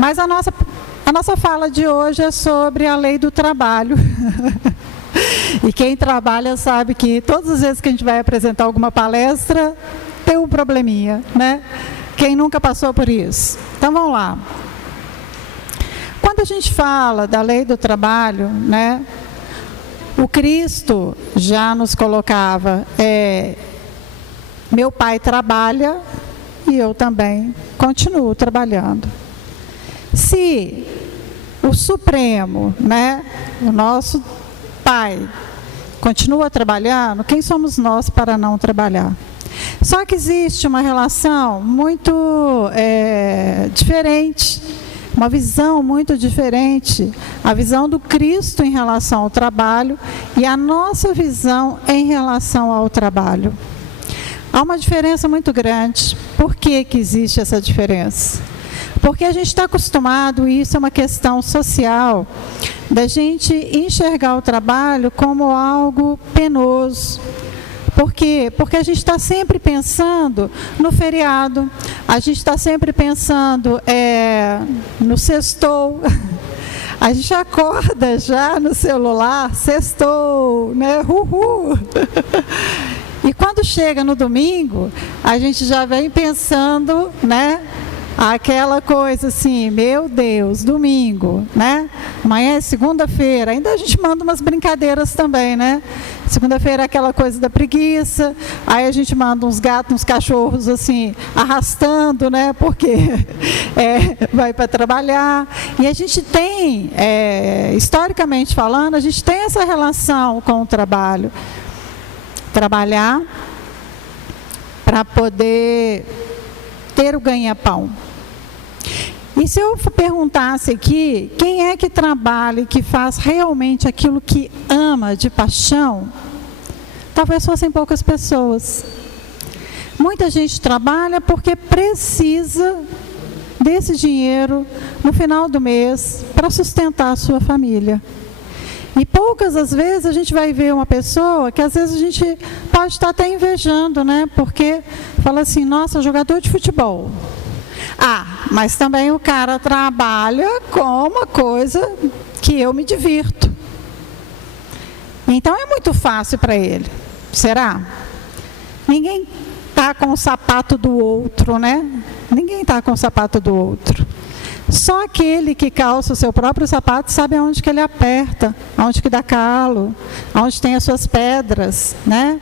Mas a nossa fala de hoje é sobre a lei do trabalho. E quem trabalha sabe que todas as vezes que a gente vai apresentar alguma palestra, tem um probleminha, né? Quem nunca passou por isso? Então vamos lá. Quando a gente fala da lei do trabalho, né? O Cristo já nos colocava, meu pai trabalha e eu também continuo trabalhando. Se o Supremo, né, o nosso Pai, continua trabalhando, quem somos nós para não trabalhar? Só que existe uma relação muito diferente, uma visão muito diferente, a visão do Cristo em relação ao trabalho e a nossa visão em relação ao trabalho. Há uma diferença muito grande. Por que que existe essa diferença? Porque a gente está acostumado, e isso é uma questão social, da gente enxergar o trabalho como algo penoso. Por quê? Porque a gente está sempre pensando no feriado, a gente está sempre pensando no sextou, a gente acorda já no celular, sextou, né? Uhul! E quando chega no domingo, a gente já vem pensando, né? Aquela coisa assim, meu Deus, domingo, né? Amanhã é segunda-feira, ainda a gente manda umas brincadeiras também, né? Segunda-feira é aquela coisa da preguiça, aí a gente manda uns gatos, uns cachorros assim, arrastando, né? Porque vai para trabalhar. E a gente tem, historicamente falando, a gente tem essa relação com o trabalho. Trabalhar para poder ter o ganha-pão. E se eu perguntasse aqui, quem é que trabalha e que faz realmente aquilo que ama de paixão? Talvez fossem poucas pessoas. Muita gente trabalha porque precisa desse dinheiro no final do mês para sustentar a sua família. E poucas as vezes a gente vai ver uma pessoa que às vezes a gente pode estar até invejando, né? Porque fala assim, nossa, jogador de futebol. Mas também o cara trabalha com uma coisa que eu me divirto. Então é muito fácil para ele. Será? Ninguém está com o sapato do outro, né? Ninguém está com o sapato do outro. Só aquele que calça o seu próprio sapato sabe aonde que ele aperta, aonde que dá calo, aonde tem as suas pedras, né?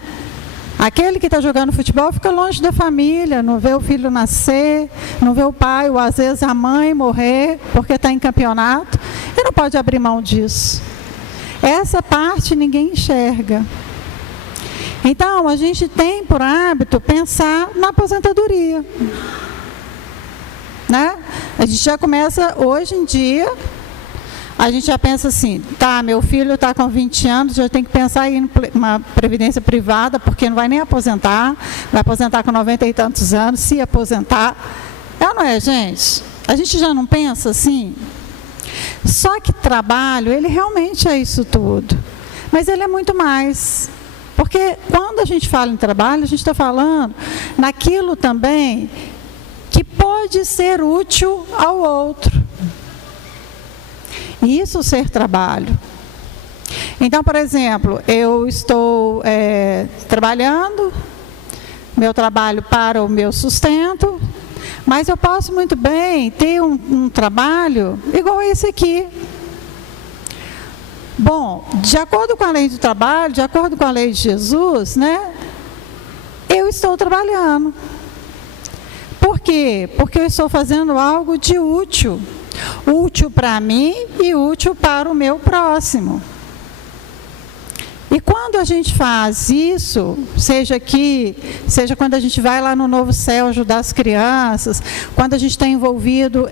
Aquele que está jogando futebol fica longe da família, não vê o filho nascer, não vê o pai, ou às vezes a mãe morrer, porque está em campeonato, e não pode abrir mão disso. Essa parte ninguém enxerga. Então, a gente tem por hábito pensar na aposentadoria. Né? A gente já começa, hoje em dia, a gente já pensa assim, meu filho está com 20 anos, já tem que pensar em uma previdência privada, porque não vai nem aposentar, vai aposentar com 90 e tantos anos, se aposentar. Não é, gente? A gente já não pensa assim? Só que trabalho, ele realmente é isso tudo, mas ele é muito mais. Porque quando a gente fala em trabalho, a gente está falando naquilo também que pode ser útil ao outro. Isso ser trabalho. Então, por exemplo, eu estou trabalhando, meu trabalho para o meu sustento, mas eu posso muito bem ter um trabalho igual esse aqui. Bom, de acordo com a lei do trabalho, de acordo com a lei de Jesus, né? Eu estou trabalhando. Por quê? Porque eu estou fazendo algo de útil. Útil para mim e útil para o meu próximo. E quando a gente faz isso, seja aqui, seja quando a gente vai lá no Novo Céu ajudar as crianças, quando a gente está envolvido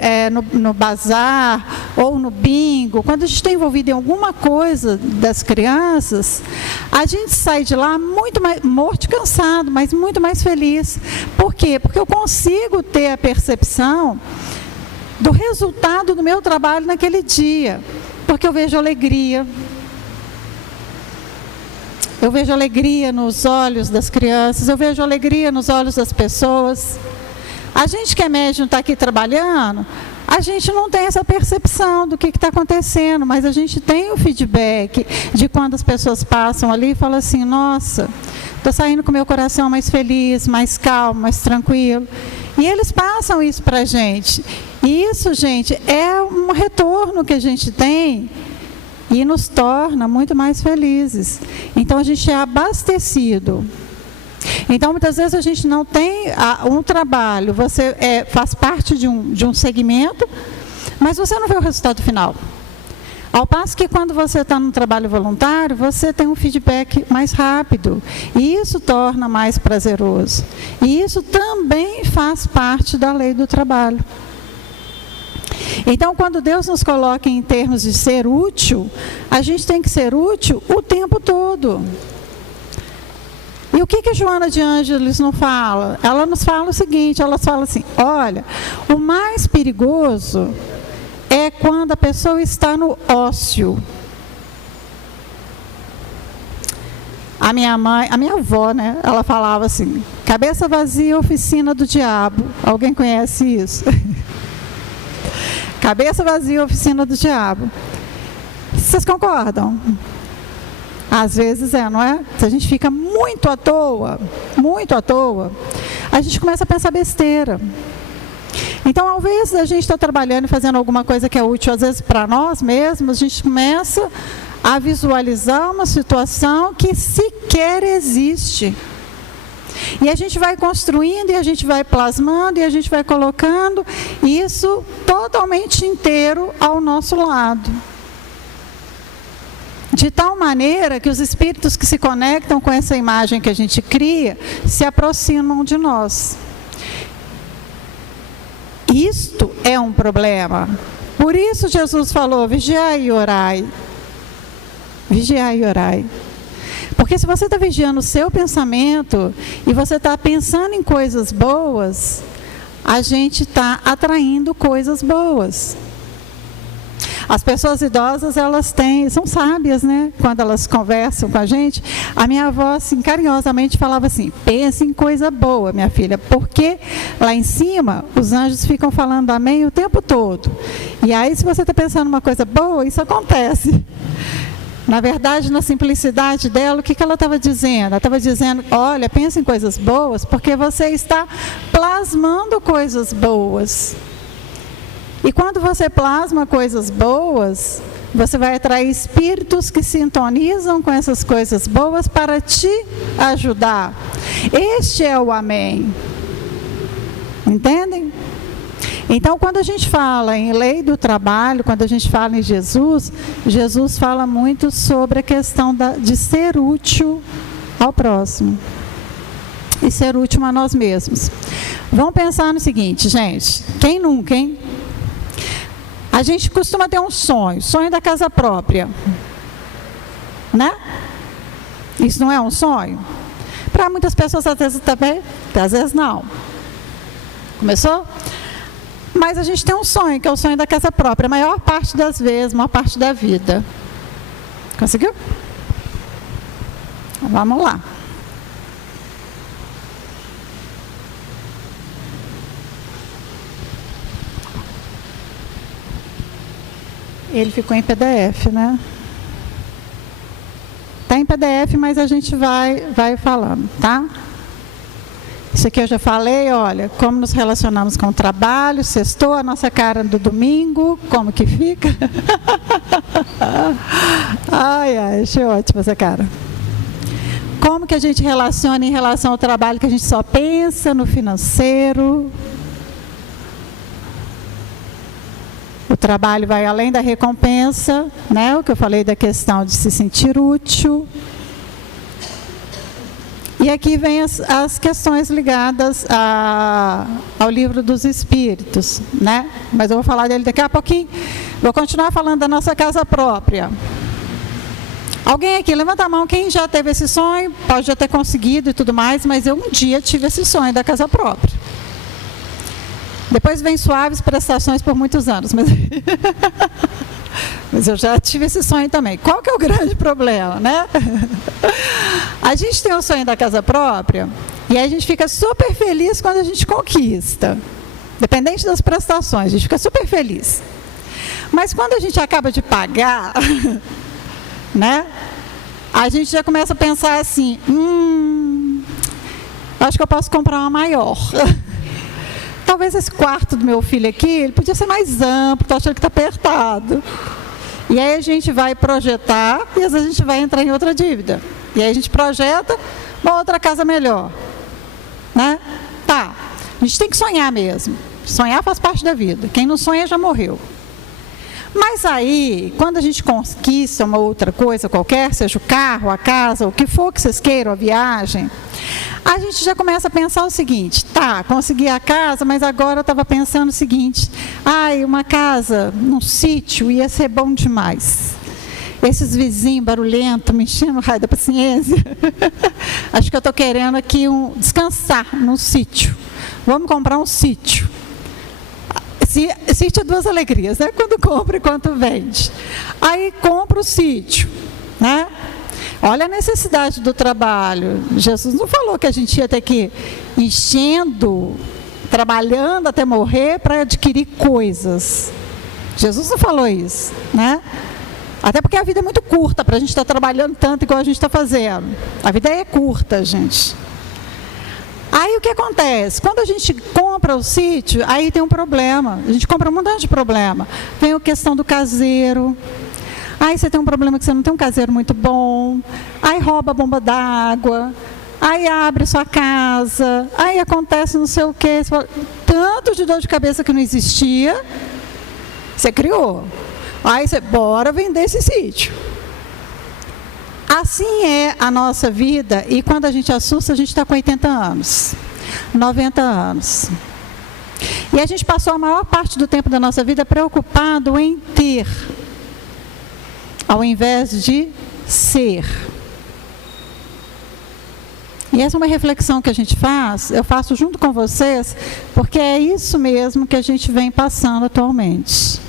no bazar ou no bingo, quando a gente está envolvido em alguma coisa das crianças, a gente sai de lá muito mais morto e cansado, mas muito mais feliz. Por quê? Porque eu consigo ter a percepção do resultado do meu trabalho naquele dia, porque eu vejo alegria. Eu vejo alegria nos olhos das crianças, eu vejo alegria nos olhos das pessoas. A gente que é médium está aqui trabalhando, a a gente não tem essa percepção do que está acontecendo, mas a gente tem o feedback de quando as pessoas passam ali e falam assim, nossa, estou saindo com meu coração mais feliz, mais calmo, mais tranquilo. E eles passam isso para a gente. E isso, gente, é um retorno que a gente tem e nos torna muito mais felizes. Então, a gente é abastecido. Então, muitas vezes a gente não tem um trabalho, você faz parte de um segmento, mas você não vê o resultado final. Ao passo que quando você está num trabalho voluntário, você tem um feedback mais rápido. E isso torna mais prazeroso. E isso também faz parte da lei do trabalho. Então, quando Deus nos coloca em termos de ser útil, a gente tem que ser útil o tempo todo. E o que a Joana de Ângeles nos fala? Ela nos fala o seguinte, ela fala assim, olha, o mais perigoso é quando a pessoa está no ócio. A minha avó, né, ela falava assim, cabeça vazia, oficina do diabo. Alguém conhece isso? Cabeça vazia, oficina do diabo. Vocês concordam? Às vezes não é? Se a gente fica muito à toa, a gente começa a pensar besteira. Então, ao invés de a gente estar trabalhando e fazendo alguma coisa que é útil, às vezes para nós mesmos, a gente começa a visualizar uma situação que sequer existe. E a gente vai construindo, e a gente vai plasmando, e a gente vai colocando isso totalmente inteiro ao nosso lado. De tal maneira que os espíritos que se conectam com essa imagem que a gente cria, se aproximam de nós. Isto é um problema. Por isso Jesus falou, vigiai e orai. Vigiai e orai. Porque se você está vigiando o seu pensamento e você está pensando em coisas boas, a gente está atraindo coisas boas. As pessoas idosas, elas são sábias, né? Quando elas conversam com a gente, a minha avó, assim, carinhosamente falava assim, pense em coisa boa, minha filha, porque lá em cima, os anjos ficam falando amém o tempo todo. E aí, se você está pensando numa coisa boa, isso acontece. Na verdade, na simplicidade dela, o que ela estava dizendo? Ela estava dizendo, olha, pense em coisas boas, porque você está plasmando coisas boas. E quando você plasma coisas boas, você vai atrair espíritos que sintonizam com essas coisas boas para te ajudar. Este é o amém. Entendem? Então, quando a gente fala em lei do trabalho, quando a gente fala em Jesus, Jesus fala muito sobre a questão de ser útil ao próximo. E ser útil a nós mesmos. Vamos pensar no seguinte, gente. Quem nunca, hein? A gente costuma ter um sonho da casa própria. Né? Isso não é um sonho? Para muitas pessoas, às vezes também, às vezes não. Começou? Mas a gente tem um sonho, que é o sonho da casa própria, a maior parte das vezes, a maior parte da vida. Conseguiu? Vamos lá. Ele ficou em PDF, né? Está em PDF, mas a gente vai falando, tá? Isso aqui eu já falei, olha, como nos relacionamos com o trabalho, sextou, a nossa cara do domingo, como que fica? Ai, achei ótima essa cara. Como que a gente relaciona em relação ao trabalho, que a gente só pensa no financeiro? O trabalho vai além da recompensa, né? O que eu falei da questão de se sentir útil. E aqui vem as questões ligadas ao livro dos Espíritos, né? Mas eu vou falar dele daqui a pouquinho. Vou continuar falando da nossa casa própria. Alguém aqui, levanta a mão, quem já teve esse sonho, pode já ter conseguido e tudo mais, mas eu um dia tive esse sonho da casa própria. Depois vem suaves prestações por muitos anos, mas eu já tive esse sonho também. Qual que é o grande problema, né? A gente tem o sonho da casa própria e aí a gente fica super feliz quando a gente conquista. Dependente das prestações, a gente fica super feliz. Mas quando a gente acaba de pagar, né? A gente já começa a pensar assim, acho que eu posso comprar uma maior. Talvez esse quarto do meu filho aqui, ele podia ser mais amplo, estou achando que está apertado. E aí a gente vai projetar e às vezes a gente vai entrar em outra dívida. E aí a gente projeta uma outra casa melhor. Né? Tá, a gente tem que sonhar mesmo. Sonhar faz parte da vida. Quem não sonha já morreu. Mas aí, quando a gente conquista uma outra coisa qualquer, seja o carro, a casa, o que for que vocês queiram, a viagem, a gente já começa a pensar o seguinte, tá, consegui a casa, mas agora eu estava pensando o seguinte, uma casa num sítio ia ser bom demais. Esses vizinhos barulhentos, me enchendo o raio da paciência. Acho que eu estou querendo aqui descansar num sítio. Vamos comprar um sítio. Sítio é duas alegrias, né? Quando compra e quando vende. Aí compra o sítio, né? Olha a necessidade do trabalho. Jesus não falou que a gente ia ter que ir enchendo, trabalhando até morrer para adquirir coisas. Jesus não falou isso, né? Até porque a vida é muito curta para a gente estar trabalhando tanto igual a gente está fazendo. A vida é curta, gente. Aí o que acontece? Quando a gente compra o sítio, aí tem um problema. A gente compra um montão de problema. Tem a questão do caseiro. Aí você tem um problema que você não tem um caseiro muito bom. Aí rouba a bomba d'água. Aí abre sua casa. Aí acontece não sei o quê. Você fala, tanto de dor de cabeça que não existia, você criou. Aí você, bora vender esse sítio. Assim é a nossa vida, e quando a gente assusta, a gente está com 80 anos, 90 anos. E a gente passou a maior parte do tempo da nossa vida preocupado em ter, ao invés de ser. E essa é uma reflexão que a gente faz, eu faço junto com vocês, porque é isso mesmo que a gente vem passando atualmente.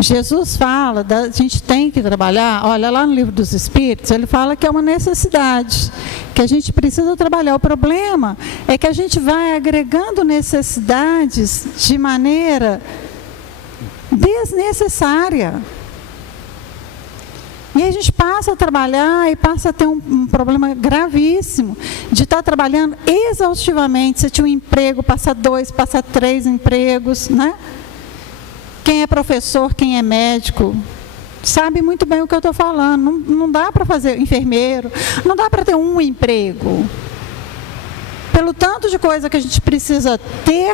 Jesus fala, a gente tem que trabalhar, olha lá no livro dos Espíritos, ele fala que é uma necessidade, que a gente precisa trabalhar. O problema é que a gente vai agregando necessidades de maneira desnecessária. E aí a gente passa a trabalhar e passa a ter um problema gravíssimo de estar trabalhando exaustivamente. Você tinha um emprego, passa 2, passa 3 empregos, né? Quem é professor, quem é médico, sabe muito bem o que eu estou falando. Não dá para fazer enfermeiro, não dá para ter um emprego. Pelo tanto de coisa que a gente precisa ter,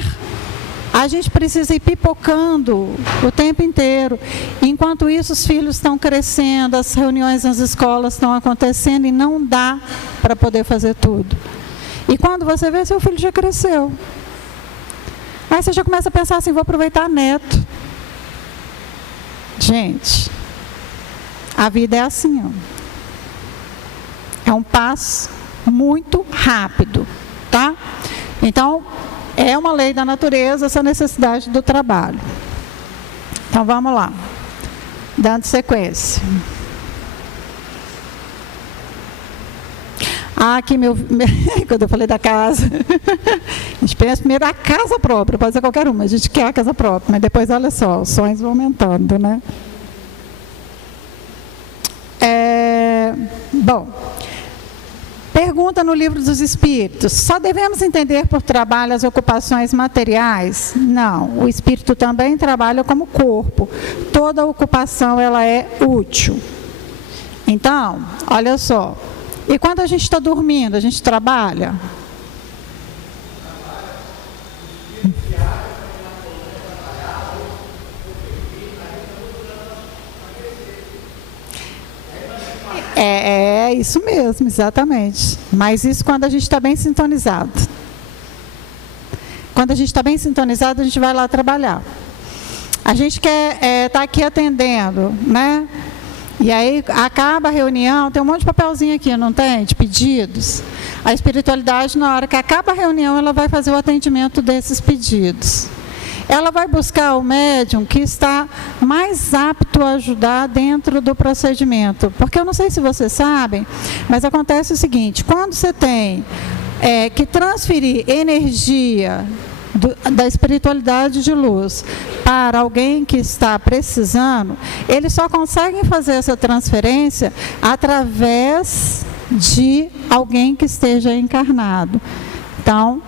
a gente precisa ir pipocando o tempo inteiro. Enquanto isso, os filhos estão crescendo, as reuniões nas escolas estão acontecendo e não dá para poder fazer tudo. E quando você vê, seu filho já cresceu. Aí você já começa a pensar assim, vou aproveitar neto. Gente, a vida é assim, ó. É um passo muito rápido, tá? Então, é uma lei da natureza essa necessidade do trabalho. Então, vamos lá. Dando sequência. Aqui quando eu falei da casa, a gente pensa primeiro a casa própria, pode ser qualquer uma, a gente quer a casa própria, mas depois, olha só, os sonhos vão aumentando, né? Bom, pergunta no livro dos Espíritos, só devemos entender por trabalho as ocupações materiais? Não, o Espírito também trabalha como corpo, toda ocupação ela é útil. Então, olha só, e quando a gente está dormindo, a gente trabalha? É isso mesmo, exatamente. Mas isso quando a gente está bem sintonizado. Quando a gente está bem sintonizado, a gente vai lá trabalhar. A gente quer estar aqui atendendo, né? E aí acaba a reunião, tem um monte de papelzinho aqui, não tem? De pedidos. A espiritualidade, na hora que acaba a reunião, ela vai fazer o atendimento desses pedidos. Ela vai buscar o médium que está mais apto a ajudar dentro do procedimento. Porque eu não sei se vocês sabem, mas acontece o seguinte, quando você tem que transferir energia da espiritualidade de luz para alguém que está precisando, eles só conseguem fazer essa transferência através de alguém que esteja encarnado. Então,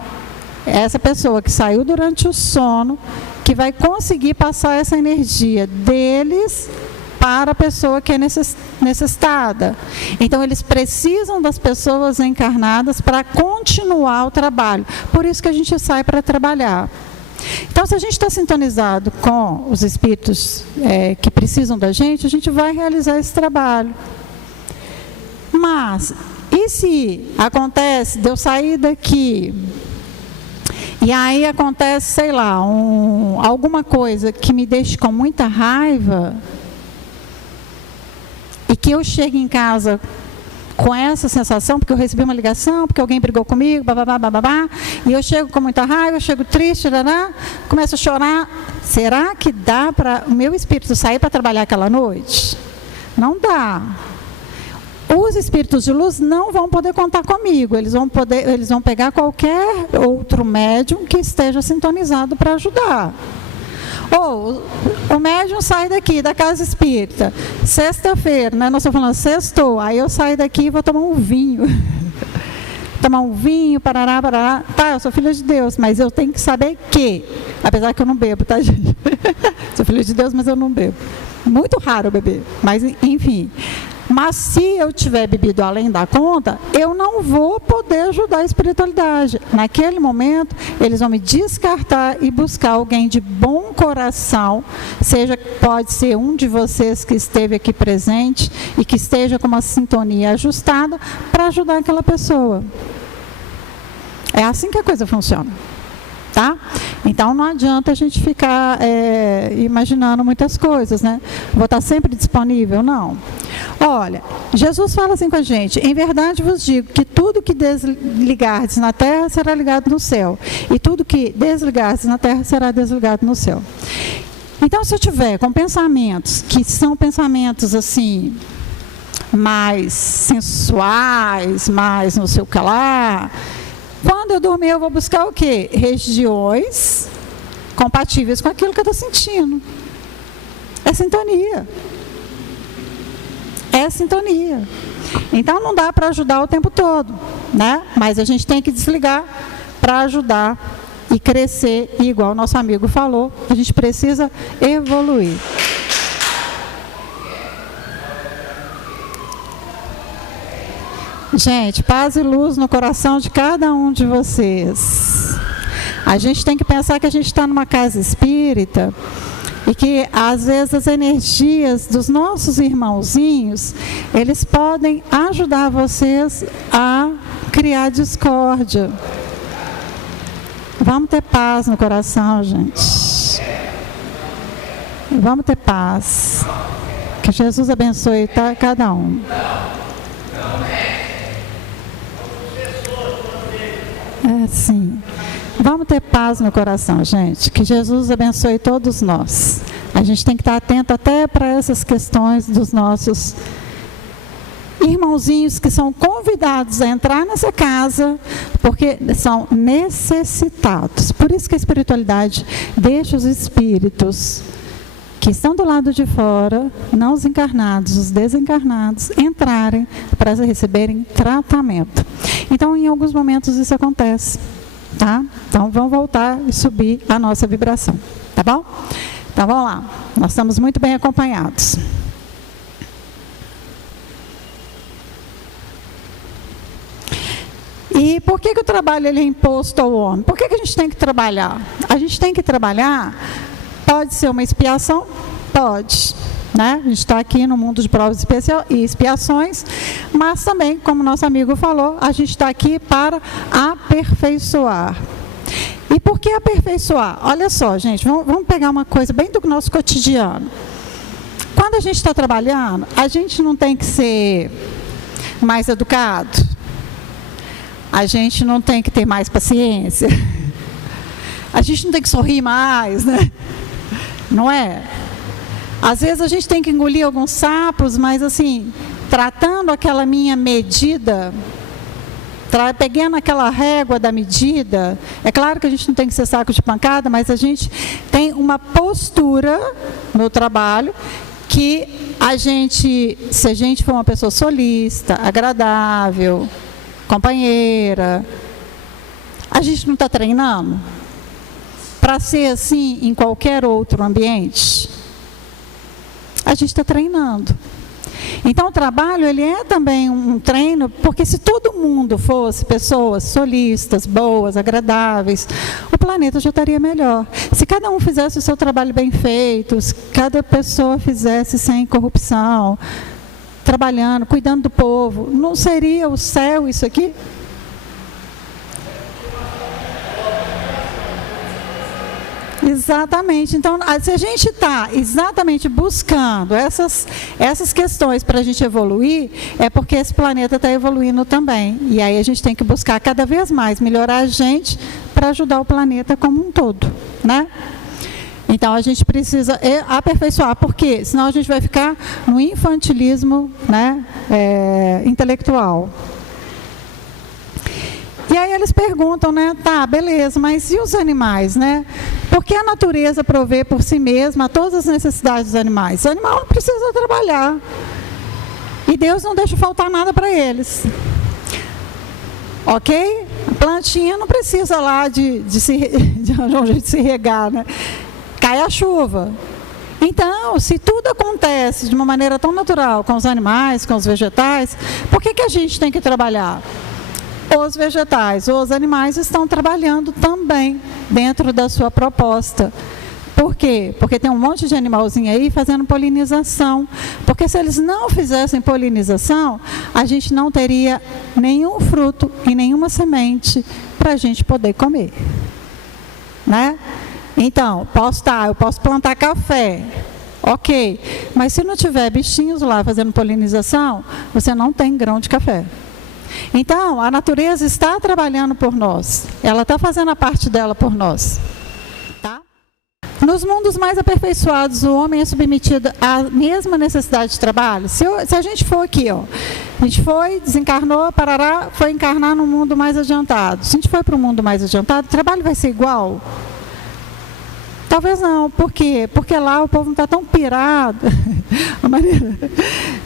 essa pessoa que saiu durante o sono, que vai conseguir passar essa energia deles para a pessoa que é necessitada. Então, eles precisam das pessoas encarnadas para continuar o trabalho. Por isso que a gente sai para trabalhar. Então, se a gente está sintonizado com os espíritos que precisam da gente vai realizar esse trabalho. Mas, e se acontece de eu sair daqui e aí acontece, sei lá, alguma coisa que me deixe com muita raiva e que eu chegue em casa com essa sensação, porque eu recebi uma ligação, porque alguém brigou comigo, babá, e eu chego com muita raiva, eu chego triste, começo a chorar. Será que dá para o meu espírito sair para trabalhar aquela noite? Não dá. Os espíritos de luz não vão poder contar comigo, eles vão pegar qualquer outro médium que esteja sintonizado para ajudar. Ou o médium sai daqui, da casa espírita, sexta-feira, né? Nós estamos falando sextou, aí eu saio daqui e vou tomar um vinho. Tomar um vinho, parará. Tá, eu sou filha de Deus, mas eu tenho que saber que, apesar que eu não bebo, tá, gente? Sou filha de Deus, mas eu não bebo. Muito raro beber, mas enfim. Mas se eu tiver bebido além da conta, eu não vou poder ajudar a espiritualidade. Naquele momento, eles vão me descartar e buscar alguém de bom coração, pode ser um de vocês que esteve aqui presente e que esteja com uma sintonia ajustada para ajudar aquela pessoa. É assim que a coisa funciona. Tá? Então não adianta a gente ficar imaginando muitas coisas, né? Vou estar sempre disponível? Não. Olha, Jesus fala assim com a gente: em verdade vos digo que tudo que desligardes na terra será ligado no céu, e tudo que desligardes na terra será desligado no céu. Então, se eu tiver com pensamentos que são pensamentos assim, mais sensuais, mais não sei o que lá, quando eu dormir, eu vou buscar o quê? Regiões compatíveis com aquilo que eu estou sentindo. É sintonia. É sintonia. Então, não dá para ajudar o tempo todo, né? Mas a gente tem que desligar para ajudar e crescer. E igual o nosso amigo falou, a gente precisa evoluir. Gente, paz e luz no coração de cada um de vocês. A gente tem que pensar que a gente está numa casa espírita e que, às vezes, as energias dos nossos irmãozinhos, eles podem ajudar vocês a criar discórdia. Vamos ter paz no coração, gente. Vamos ter paz. Que Jesus abençoe cada um. Sim. Vamos ter paz no coração, gente. Que Jesus abençoe todos nós. A gente tem que estar atento até para essas questões dos nossos irmãozinhos que são convidados a entrar nessa casa, porque são necessitados. Por isso que a espiritualidade deixa os espíritos que estão do lado de fora, não os encarnados, os desencarnados, entrarem para receberem tratamento. Então, em alguns momentos isso acontece, tá? Então, vamos voltar e subir a nossa vibração, tá bom? Então, vamos lá. Nós estamos muito bem acompanhados. E por que o trabalho ele é imposto ao homem? Por que a gente tem que trabalhar? A gente tem que trabalhar. Pode ser uma expiação? Pode. Né? A gente está aqui no mundo de provas e expiações, mas também, como nosso amigo falou, a gente está aqui para aperfeiçoar. E por que aperfeiçoar? Olha só, gente, vamos pegar uma coisa bem do nosso cotidiano. Quando a gente está trabalhando, a gente não tem que ser mais educado? A gente não tem que ter mais paciência? A gente não tem que sorrir mais, né? Não é? Às vezes a gente tem que engolir alguns sapos, mas assim, tratando aquela minha medida, pegando aquela régua da medida. É claro que a gente não tem que ser saco de pancada, mas a gente tem uma postura no trabalho que se a gente for uma pessoa solícita, agradável, companheira, a gente não está treinando para ser assim em qualquer outro ambiente? A gente está treinando. Então o trabalho, ele é também um treino, porque se todo mundo fosse pessoas solícitas, boas, agradáveis, o planeta já estaria melhor. Se cada um fizesse o seu trabalho bem feito, se cada pessoa fizesse sem corrupção, trabalhando, cuidando do povo, não seria o céu isso aqui? Exatamente. Então, se a gente está exatamente buscando essas questões para a gente evoluir, é porque esse planeta está evoluindo também. E aí a gente tem que buscar cada vez mais melhorar a gente para ajudar o planeta como um todo, né? Então a gente precisa aperfeiçoar, porque senão a gente vai ficar no infantilismo, né, intelectual. E aí eles perguntam, né, tá, beleza, mas e os animais, né? Por que a natureza provê por si mesma todas as necessidades dos animais? O animal não precisa trabalhar. E Deus não deixa faltar nada para eles. Ok? A plantinha não precisa lá de arranjar um jeito de se regar, né? Cai a chuva. Então, se tudo acontece de uma maneira tão natural com os animais, com os vegetais, por que a gente tem que trabalhar? Os vegetais, os animais estão trabalhando também dentro da sua proposta. Por quê? Porque tem um monte de animalzinho aí fazendo polinização. Porque se eles não fizessem polinização, a gente não teria nenhum fruto e nenhuma semente para a gente poder comer. Né? Então, eu posso plantar café. Ok, mas se não tiver bichinhos lá fazendo polinização, você não tem grão de café. Então, a natureza está trabalhando por nós. Ela está fazendo a parte dela por nós. Tá? Nos mundos mais aperfeiçoados, o homem é submetido à mesma necessidade de trabalho. Se a gente for aqui, ó, a gente foi, desencarnou, parará, foi encarnar num mundo mais adiantado. Se a gente for para um mundo mais adiantado, o trabalho vai ser igual? Talvez não. Por quê? Porque lá o povo não está tão pirado. A maneira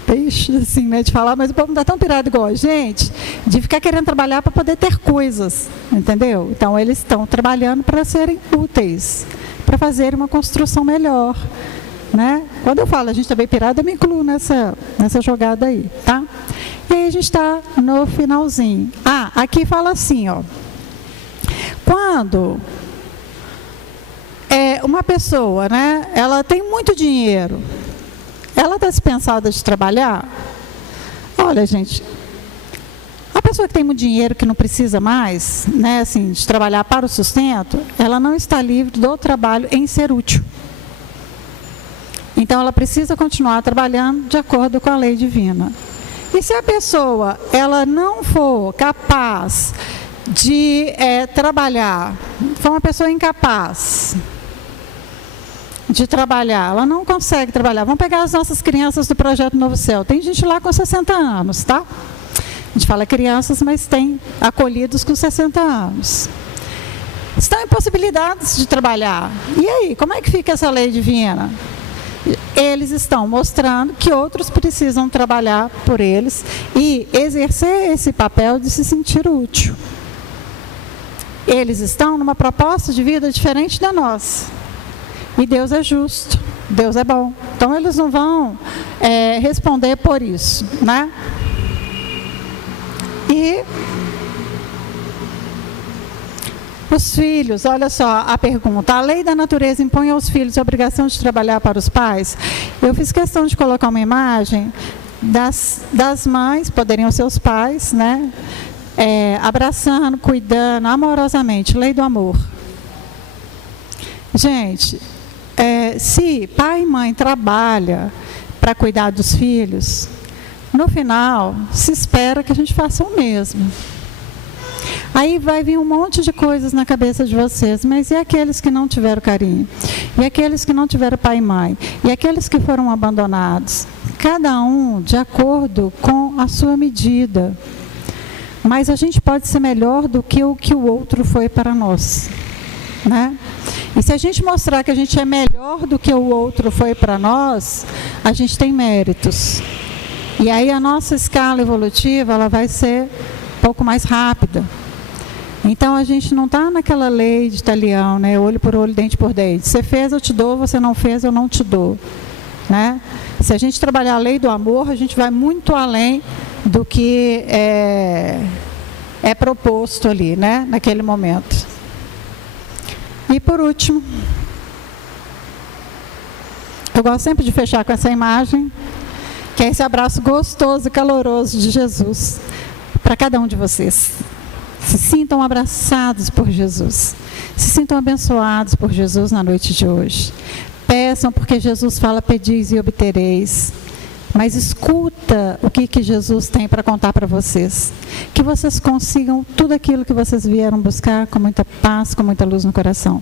peixe, assim, né, de falar, mas o povo não está tão pirado igual a gente, de ficar querendo trabalhar para poder ter coisas, entendeu? Então, eles estão trabalhando para serem úteis, para fazer uma construção melhor, né? Quando eu falo a gente está bem pirado, eu me incluo nessa jogada aí, tá? E aí a gente está no finalzinho. Aqui fala assim, ó. Quando uma pessoa, né, ela tem muito dinheiro, ela está dispensada de trabalhar? Olha, gente, a pessoa que tem muito dinheiro, que não precisa mais, né, assim, de trabalhar para o sustento, ela não está livre do trabalho em ser útil. Então, ela precisa continuar trabalhando de acordo com a lei divina. E se a pessoa, ela não for capaz de trabalhar, for uma pessoa incapaz de trabalhar, ela não consegue trabalhar. Vamos pegar as nossas crianças do Projeto Novo Céu. Tem gente lá com 60 anos, tá? A gente fala crianças, mas tem acolhidos com 60 anos. Estão impossibilitados de trabalhar. E aí, como é que fica essa lei divina? Eles estão mostrando que outros precisam trabalhar por eles e exercer esse papel de se sentir útil. Eles estão numa proposta de vida diferente da nossa. E Deus é justo, Deus é bom. Então, eles não vão responder por isso, né? E os filhos, olha só a pergunta. A lei da natureza impõe aos filhos a obrigação de trabalhar para os pais? Eu fiz questão de colocar uma imagem das mães, poderiam ser os pais, né? Abraçando, cuidando amorosamente, lei do amor. Gente, se pai e mãe trabalham para cuidar dos filhos, no final se espera que a gente faça o mesmo. Aí vai vir um monte de coisas na cabeça de vocês, mas e aqueles que não tiveram carinho? E aqueles que não tiveram pai e mãe? E aqueles que foram abandonados? Cada um de acordo com a sua medida. mas a gente pode ser melhor do que o outro foi para nós, né? E se a gente mostrar que a gente é melhor do que o outro foi para nós, a gente tem méritos. E aí a nossa escala evolutiva, ela vai ser um pouco mais rápida. Então a gente não está naquela lei de Italião, né? Olho por olho, dente por dente. Você fez, eu te dou, você não fez, eu não te dou, né? Se a gente trabalhar a lei do amor, a gente vai muito além do que é proposto ali, né? Naquele momento. E por último, eu gosto sempre de fechar com essa imagem, que é esse abraço gostoso e caloroso de Jesus para cada um de vocês. Se sintam abraçados por Jesus, se sintam abençoados por Jesus na noite de hoje. Peçam, porque Jesus fala: pedis e obtereis. Mas escuta o que Jesus tem para contar para vocês. Que vocês consigam tudo aquilo que vocês vieram buscar com muita paz, com muita luz no coração.